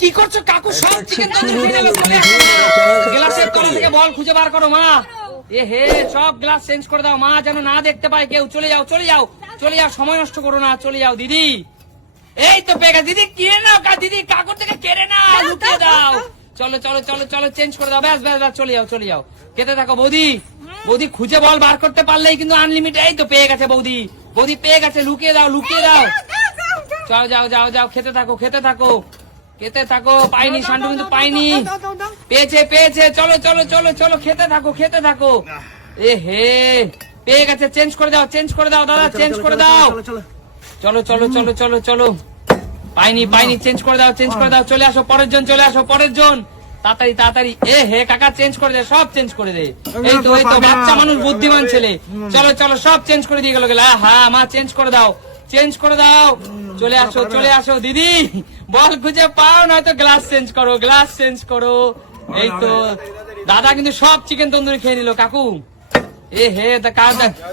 কি করছো কাকু? সব চিকেন তন্দুরি খেয়ে নিল। গ্লাসের তলা থেকে বল খুঁজে বার করো মা। এ হে, সব গ্লাস চেঞ্জ করে দাও মা, যেন না দেখতে পায় কেউ। চলে যাও চলে যাও চলে যাও, সময় নষ্ট করো না, চলে যাও দিদি। এই তো পেয়ে গেছে দিদি, কিনে নাও দিদি, কাকুর থেকে কেড়ে নাও, লুকিয়ে দাও। চলো চলো চলো চলো, চেঞ্জ করে দাও, ব্যাস ব্যাস ব্যাস, চলে যাও চলে যাও। খেতে থাকো বৌদি। বৌদি খুঁজে বল বার করতে পারলেই কিন্তু আনলিমিটেড। এই তো পেয়ে গেছে বৌদি, বৌদি পেয়ে গেছে, লুকিয়ে দাও লুকিয়ে দাও। যাও যাও যাও যাও, খেতে থাকো খেতে থাকো খেতে থাকো। পাইনি শান্টু কিন্তু পাইনি, পেয়েছে পেয়েছে। চলো চলো চলো চলো, খেতে থাকো খেতে থাকো। এ হে, পেয়ে গেছে, চেঞ্জ করে দাও চেঞ্জ করে দাও দাদা, চেঞ্জ করে দাও। চলো চলো চলো চলো চলো, পাইনি পাইনি, চেঞ্জ করে দাও চেঞ্জ করে দাও। চলে আসো পরের জন, চলে আসো পরের জন, তাড়াতাড়ি তাড়াতাড়ি। এ হে কাকা, চেঞ্জ করে দে, সব চেঞ্জ করে দে। এই তো বাচ্চা মানুষ, বুদ্ধিমান ছেলে। চলো চলো, সব চেঞ্জ করে দিয়ে গেল। হ্যাঁ মা, চেঞ্জ করে দাও চেঞ্জ করে দাও। চলে আসো দিদি, বল খুঁজে পাও, নয়তো গ্লাস চেঞ্জ করো, গ্লাস চেঞ্জ করো। এই তো দাদা কিন্তু সব চিকেন তন্দুরি খেয়ে নিল কাকু। এ হে,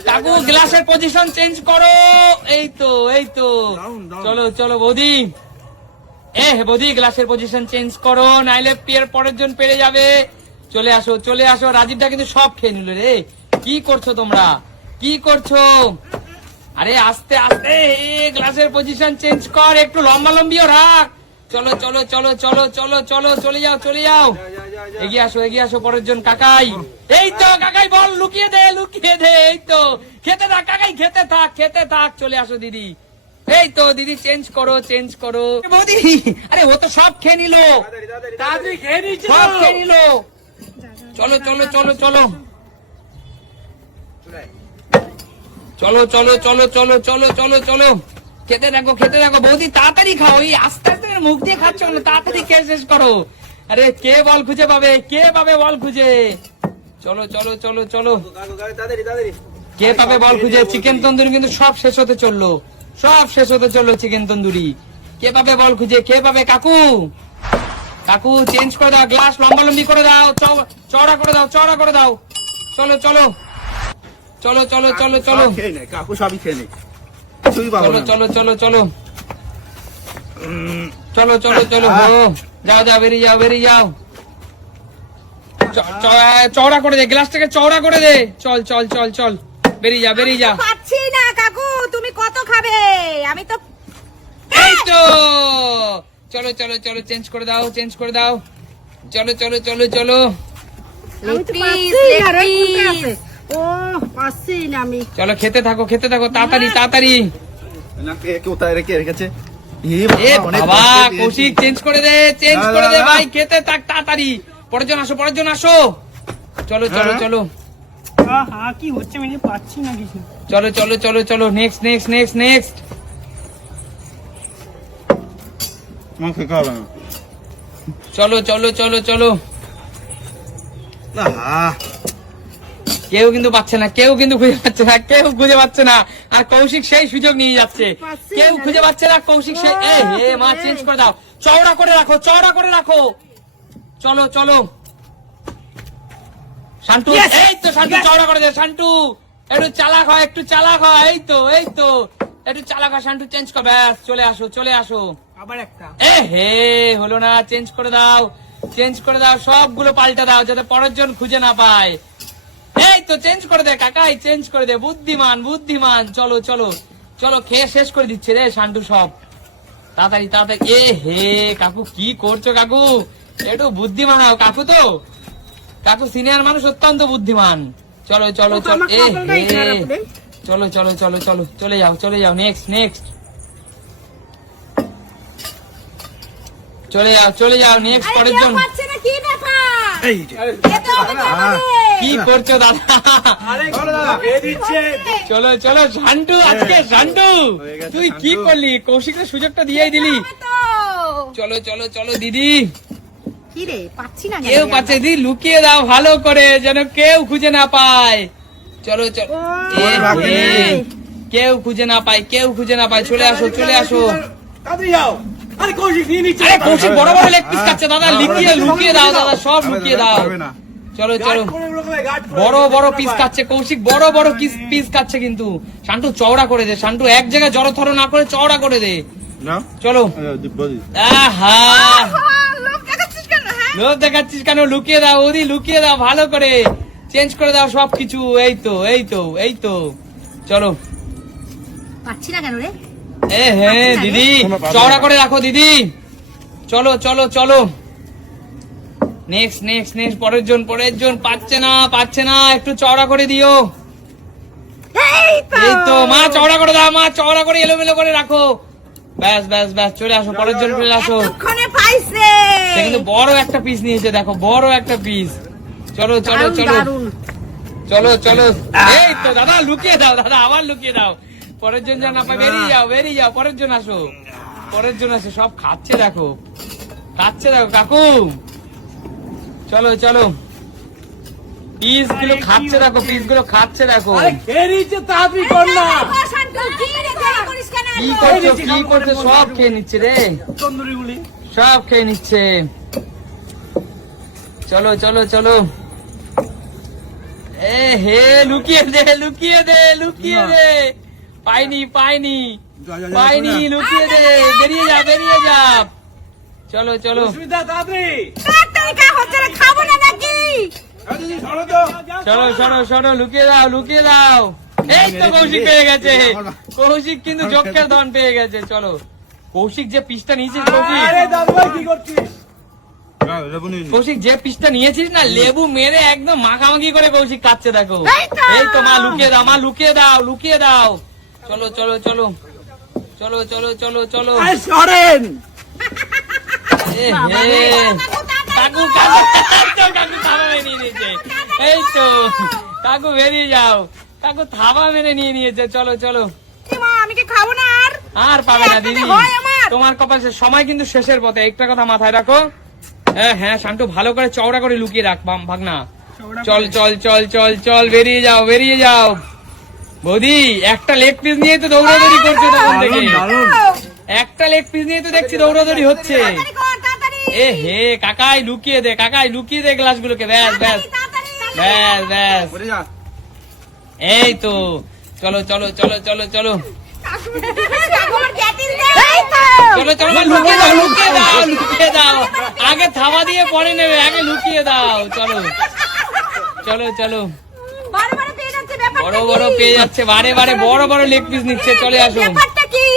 কাকু গ্লাসের পজিশন চেঞ্জ করো। এই তো চলো চলো বৌদি। এ হে বৌদি, গ্লাসের পজিশন চেঞ্জ করো, নাইলে পরের জন পেরে যাবে। চলে আসো চলে আসো। রাজীবটা কিন্তু সব খেয়ে নিল রে। কি করছো তোমরা, কি করছো? আরে আস্তে আস্তে, গ্লাসের পজিশন চেঞ্জ কর, একটু লম্বা লম্বিও রাখ। চলো চলো চলো চলো চলো চলো, চলে যাও চলে যাও। এগিয়ে আসো পরের জন। কাকাই, এই তো কাকাই, বল লুকিয়ে দে লুকিয়ে দে। এই তো খেতে থাক কাকাই, খেতে থাক খেতে থাক। চলে আসো দিদি। এই তো দিদি, চেঞ্জ করো চেঞ্জ করো। বৌদি, আরে ও তো সব খেয়ে নিল, সব খেয়ে নিল। চলো চলো চলো চলো চলো চলো চলো চলো চলো চলো চলো, খেতে থাকো খেতে থাকো। বৌদি তাড়াতাড়ি খাও, এই আস্তে আস্তে মুখ দিয়ে খাচ্ছ না, তাড়াতাড়ি খেয়ে শেষ করো। আরে কে বল খুঁজে পাবে, কে পাবে বল খুঁজে? চলো চলো চলো চলো, কে পাবে বল খুঁজে? চিকেন তন্দুরি কিন্তু সব শেষ হতে চললো, সব শেষ হতে চললো চিকেন তন্দুরি। কে পাবে বল খুঁজে, কে পাবে? কাকু কাকু, চেঞ্জ করে দাও, গ্লাস লম্বা লম্বি করে দাও, চওড়া করে দাও চওড়া করে দাও। চলো চলো চলো চলো চলো চলো, কাকু সবই খেয়ে নেই। চলো চলো চলো চলো চলো চলো চলো, যাও যাও, বেরিয়ে যাও বেরিয়ে যাও। চওড়া করে দে, গ্লাসটাকে চওড়া করে দে। চল চল চল চল, বেরিয়ে যা বেরিয়ে যা। পাচ্ছি না কাকু, তুমি কত খাবে? আমি তো এই তো, চলো চলো চলো, চেঞ্জ করে দাও চেঞ্জ করে দাও। চলো চলো চলো চলো, ও পাচ্ছি না আমি। চলো খেতে থাকো তাড়াতাড়ি তাড়াতাড়ি। কোথায় রেখে রেখেছে? এ বাবা, কৌশিক চেঞ্জ করে দে চেঞ্জ করে দে ভাই, খেতে থাক তাড়াতাড়ি। পরের জন আসো পরের জন আসো। চলো চলো চলো, কি হচ্ছে আমি পাচ্ছি না কিছু। চলো চলো চলো চলো, নেক্সট নেক্সট নেক্সট নেক্সট। চলো চলো চলো চলো, কেউ কিন্তু পাচ্ছে না, কেউ কিন্তু খুঁজে পাচ্ছে না, কেউ খুঁজে পাচ্ছে না। আর কৌশিক সেই সুযোগ নিয়ে যাচ্ছে, কেউ খুঁজে পাচ্ছে না। কৌশিক সেই, এ হে মা, চেঞ্জ করে দাও, চওড়া করে রাখো চওড়া করে রাখো। চলো চলো শান্টু, এই তো শান্টু চওড়া করে দে। শান্টু একটু চালাক হয়, একটু চালাক হয়। এই তো একটু চালাক হয় শান্টু, চেঞ্জ কর, ব্যাস চলে আসো চলে আসো। আবার একটা, এ হে, হলো না, চেঞ্জ করে দাও চেঞ্জ করে দাও, সবগুলো পাল্টে দাও যাতে পরের জন খুঁজে না পায়। এই তো চেঞ্জ করে দে কাকাই, চেঞ্জ করে দে, বুদ্ধিমান বুদ্ধিমান। চলো চলো চলো, খেয়ে শেষ করে দিচ্ছে রে শান্টু সব। তাড়াতাড়ি তাড়াতাড়ি। এ হে কাকু, কি করছো কাকু? একটু বুদ্ধিমান হও কাকু, তো কাকু সিনিয়র মানুষ, অত্যন্ত বুদ্ধিমান। চলো চলো চলো, এ হে, চলো চলো চলো চলো, চলে যাও চলে যাও, নেক্সট নেক্সট, চলে যাও নেক্সট পরের জন। কি ব্যাপার? কি করছো দাদা? চলো চলো শান্টু, আজকে শান্টু তুই কি করলি? কৌশিকের সুযোগটা দিয়েই দিলি। চলো চলো চলো দিদি, কি রে পাচ্ছি না, কেউ পাচ্ছে দিদি, লুকিয়ে দাও ভালো করে যেন কেউ খুঁজে না পায়। চলো চলো, কেউ খুঁজে না পায়, কেউ খুঁজে না পায়। চলে আসো চলে আসো। আরে কৌশিক নিয়ে নিচ্ছে। আরে কৌশিক বড় বড় লেগ পিস খাচ্ছে দাদা, লুকিয়ে দাও দাদা, সব লুকিয়ে দাও। চলো চলো, বড় বড় পিস খাচ্ছে কৌশিক, বড় বড় পিস খাচ্ছে কিন্তু। শান্টু চওড়া করে দে, শান্টু এক জায়গায় জড়ো থরো না করে চওড়া করে দে। চলো, আহা লোভ দেখাচ্ছিস কেন? লুকিয়ে দাও ওদি, লুকিয়ে দাও ভালো করে, চেঞ্জ করে দাও সবকিছু। এই তো এই তো এই তো, চলো। পাচ্ছি না কেন রে? হ্যাঁ দিদি, চওড়া করে রাখো দিদি। চলো চলো চলো, নেক্সট নেক্সট নেক্সট, পরের জন পরের জন। পাচ্ছে না পাচ্ছে না, একটু চওড়া করে দিও। এই তো মা, চওড়া করে দাও মা, চওড়া করে এলোমেলো করে রাখো। ব্যাস ব্যাস ব্যাস, চলে আসো পরের জন, চলে আসো। এতক্ষণে পাইছে। সে কিন্তু বড় একটা পিস নিয়েছে, দেখো বড় একটা পিস। চলো চলো চলো চলো চলো। এই তো দাদা, লুকিয়ে দাও দাদা, আবার লুকিয়ে দাও। পরের জন যা না পায়, বেরিয়ে যাও বেরিয়ে যাও, পরের জন আসো, পরের জন আসো। সব খাচ্ছে দেখো, খাচ্ছে দেখো কাকু। চলো চলো, পিস গুলো খাচ্ছে দেখো, পিস গুলো খাচ্ছে দেখো। আরে খেয়ে নিচ্ছে, তাড়াতাড়ি কর না। কি করছো কি করছো? সব খেয়ে নিচ্ছে রে, তন্দুরি গুলি। সব খেয়ে নিচ্ছে। চলো চলো চলো। এ হে, লুকিয়ে দে লুকিয়ে দে লুকিয়ে দে। পাইনি পাইনি পাইনি, লুকিয়ে দে, বেরিয়ে যা বেরিয়ে যা। চলো চলো সুস্মিতা তাড়াতাড়ি। খাবো না নাকি? সরো সরো সরো, লুকিয়ে দাও লুকিয়ে দাও। এই তো কৌশিক পেয়ে গেছে, কৌশিক কিন্তু জোকের ধন পেয়ে গেছে। চলো, কৌশিক যে পিসটা নিয়েছিস, কৌশিক আরে দাদু ভাই কি করছিস? কৌশিক যে পিসটা নিয়েছিস না, লেবু মেরে একদম মাখামাখি করে কৌশিক খাচ্ছে দেখো। এই তো মা, লুকিয়ে দাও মা, লুকিয়ে দাও লুকিয়ে দাও। চলো চলো চলো চলো চলো চলো চলো। আরে সরেন। এ হে, কাকু কাকু কাকু থাবা মেরে নিয়ে নিয়েছে। এই তো কাকু, বেরিয়ে যাও। কাকু থাবা মেরে নিয়ে নিয়েছে। চলো চলো, মা আমি কি খাবো না আর? আর পাবে না দিদি, হয় আমার। তোমার কপাল শেষ। সময় কিন্তু শেষের পথে, একটা কথা মাথায় রাখো। হ্যাঁ হ্যাঁ শান্তু, ভালো করে চওড়া করে লুকিয়ে রাখ ভাগনা। চল চল চল চল চল, বেরিয়ে যাও বেরিয়ে যাও। বৌদি, একটা লেগ পিস নিয়ে তো দৌড়াদৌড়ি করছে তখন থেকে। একটা লেগ পিস নিয়ে তো দেখছি দৌড়াদৌড়ি হচ্ছে। তাড়াতাড়ি কর, তাড়াতাড়ি। এ হে, কাকাই লুকিয়ে দে, কাকাই লুকিয়ে দে গ্লাস গুলোকে। ব্যাস ব্যাস তাড়াতাড়ি, তাড়াতাড়ি। ব্যাস ব্যাস, করে যা। এই তো। চলো চলো চলো চলো চলো কাকু আমার ক্যাটিস দে। এই তো। চলো চলো, লুকিয়ে দাও লুকিয়ে দাও লুকিয়ে দাও। আগে থাবা দিয়ে পরে নেবে, আগে লুকিয়ে দাও। চলো চলো চলো, বড় বড় পেয়ে যাচ্ছে, ব্যাপারটা বড় কি? বড় পেয়ে যাচ্ছে, বারে বারে বড় বড় লেগ পিস নিচ্ছে। চলে আসো, ব্যাপারটা কি?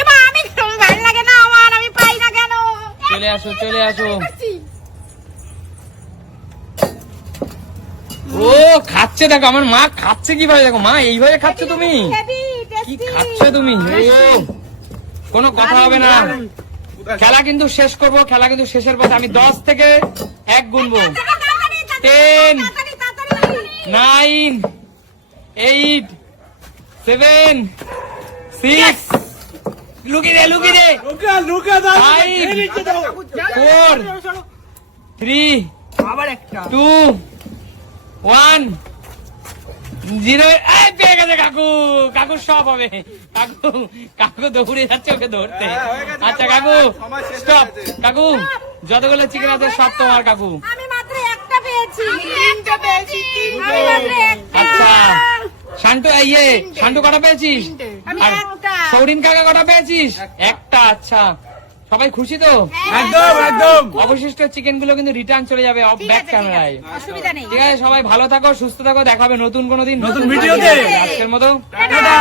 এমা আমি ভালো লাগে না আমার, আমি পাই না কেন? চলে আসো চলে আসো। ও খাচ্ছে দেখো, আমার মা খাচ্ছে কিভাবে দেখো। মা এইভাবে খাচ্ছ তুমি? হেভি কি টেস্টি। খাচ্ছ তুমি? ও, কোনো কথা হবে না। খেলা কিন্তু শেষ করবো, খেলা কিন্তু শেষের পথে। আমি 10 থেকে 1 গুনবো। 10, 9, 8, 7, 6, লুকিয়ে দে লুকিয়ে দে। লুকা লুকা দাদু ভাই Five. খেয়ে নিচ্ছে তো। 4, 3, আবার একটা। 2, 1, 0। এই পেয়ে গেছে কাকু, কাকু সব হবে। কাকু কাকু দৌড়ে যাচ্ছে ওকে ধরতে। হ্যাঁ, হয়ে গেছে আচ্ছা কাকু, কাকু সময় শেষ হয়ে স্টপ। গেছে। কাকু যতগুলো চিকেন আছে সব তোমার কাকু। আমি মাত্র একটা পেয়েছি। তিনটা পেয়েছি। আমি মাত্র একটা। আচ্ছা শান্তু, ইয়ে শান্তু কটা পেয়েছিস? আমি আর একটা। সৌরিন কাকা কটা পেয়েছিস? একটা। আচ্ছা, সবাই খুশি তো? একদম একদম। অবশিষ্ট চিকেন গুলো কিন্তু রিটার্ন চলে যাবে অফ ঠিক ব্যাক আছে, ঠিক ক্যামেরায়। আছে, অসুবিধা নেই। ঠিক আছে, সবাই ভালো থাকো সুস্থ থাকো, দেখাবে নতুন কোনো দিন নতুন ভিডিওতে। আজকের মতো টাটা।